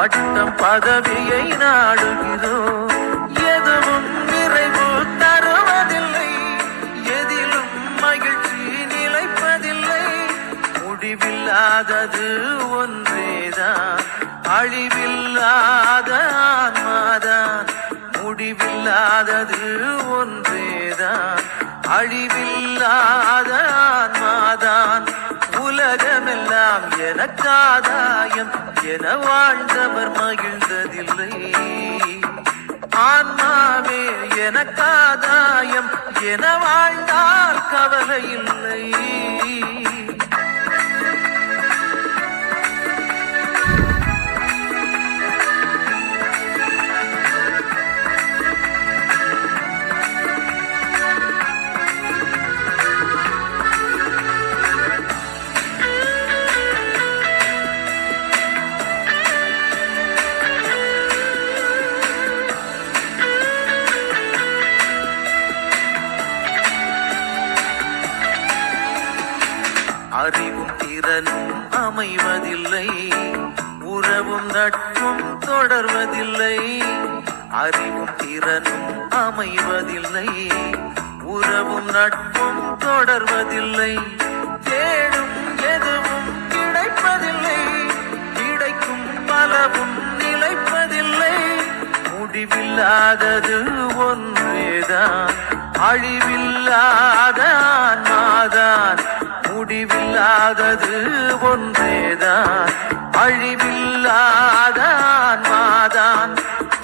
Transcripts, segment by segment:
பட்டம் பதவியை நாடுகிறோம் எதுவும் நிறைவு தருவதில்லை. எதிலும் மகிழ்ச்சி நிலைப்பதில்லை. முடிவில்லாதது ஒன்றேதான். அழிவில்லாத ஆன்மாதான். முடிவில்லாதது ஒன்றேதான். அழிவில் எல்லாம் எனக்காதாயம். என வாழ்ந்தவர் மகிழ்ந்ததில்லை. ஆன்மாவே எனக்காதாயம். என வாழ்ந்தார் கவலை இல்லை. அறிவும் திறனும் அமைவதில்லை. உறவும் நட்பும் தொடர்வதில்லை. அறிவும் திறனும் அமைவதில்லை. உறவும் நட்பும் தொடர்வதில்லை. தேடும் எதுவும் கிடைப்பதில்லை. கிடைக்கும் பலவும் நிலைப்பதில்லை. முடிவில்லாதது ஒன்றேதான். அழிவில்லாத ஆன்மாதான் முடிவில்லாதது ஒன்றேதான். அழிவில்லாதான் மாதான்.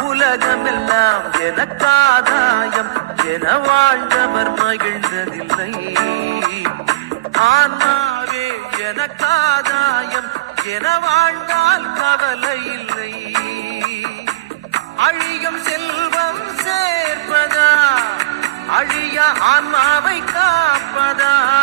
உலகமெல்லாம் எனக்காதாயம் என வாழ்ந்தவர் மகிழ்ந்ததில்லை. ஆன்மாவே எனக்காதாயம் என வாழ்ந்தால் கவலை இல்லை. அழியும் செல்வம் சேர்ப்பதா? அழிய ஆன்மாவை காப்பதா?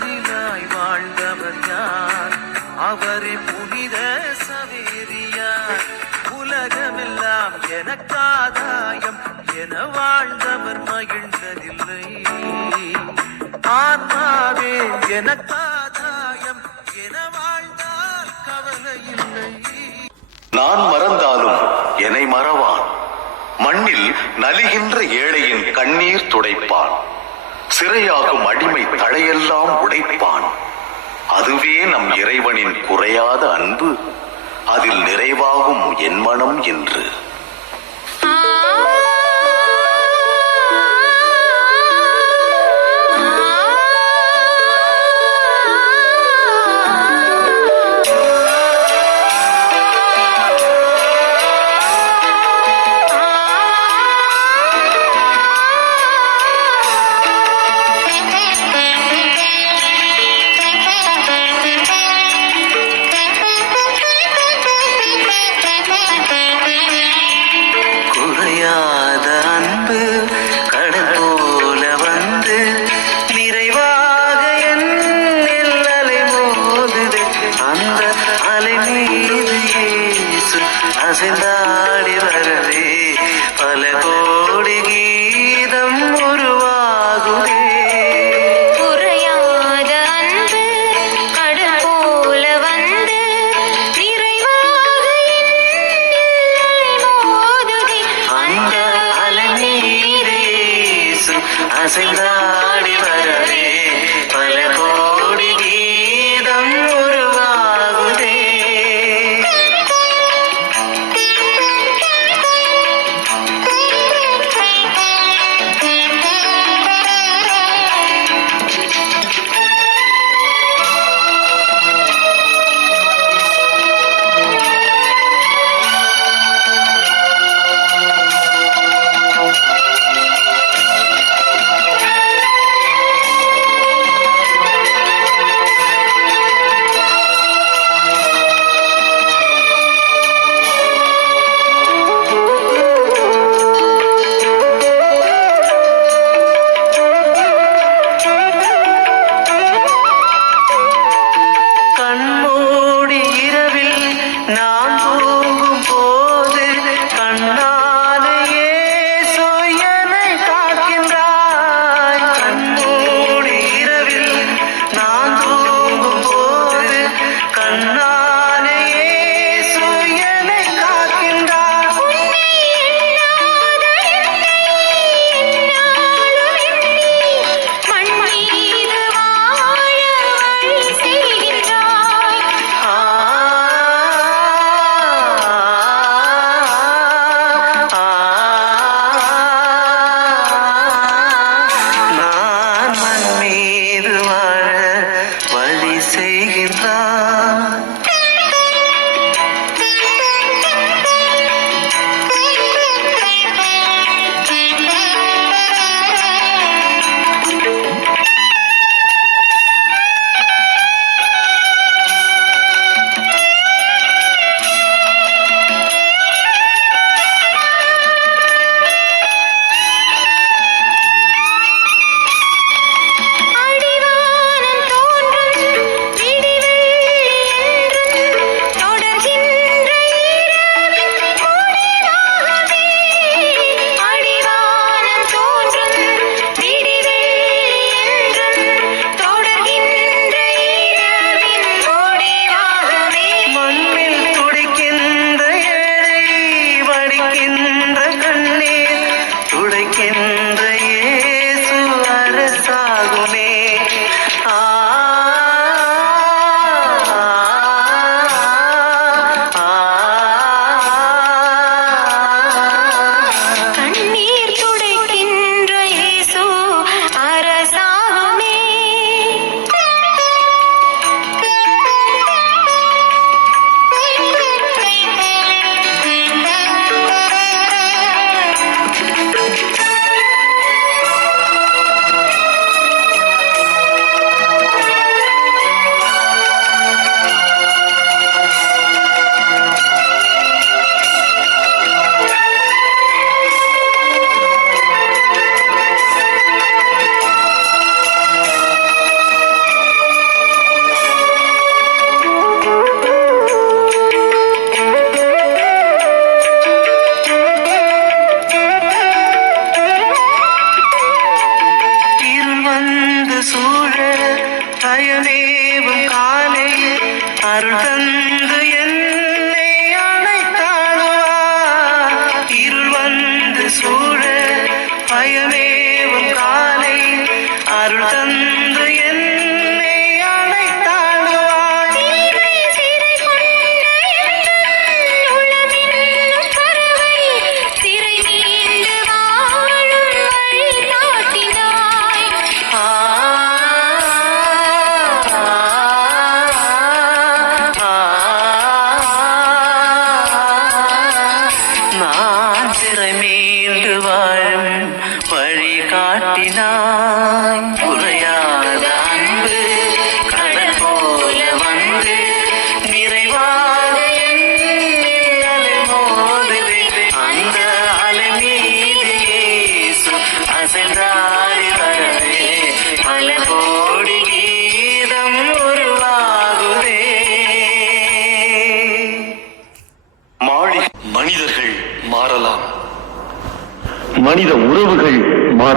பதிலாய் வாழ்ந்தவர் யார்? அவரே புனித சவேரியார். உலகமெல்லாம் எனக்காதாயம் என வாழ்ந்தவர் மகிழ்ந்ததில்லை. ஆன்மாவே எனக்காதாயம் என வாழ்ந்தால் கவலை இல்லை நான் மறந்தாலும் என்னை மறவான். மண்ணில் நலிகின்ற ஏழையின் கண்ணீர் துடைப்பான். சிறையாகும் அடிமை தடையெல்லாம் உடைப்பான். அதுவே நம் இறைவனின் குறையாத அன்பு. அதில் நிறைவாகும் என் மனம் என்று. குறையாத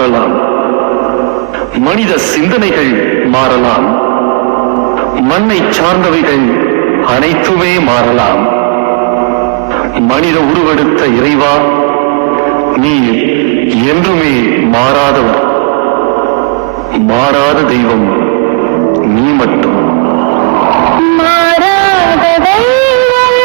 மாறலாம். மனித சிந்தனைகள் மாறலாம். மண்ணை சார்ந்தவைகள் அனைத்துமே மாறலாம். மனித உருவெடுத்த இறைவா நீ என்றுமே மாறாதவர். மாறாத தெய்வம் நீ மட்டும். மாறாத தெய்வம்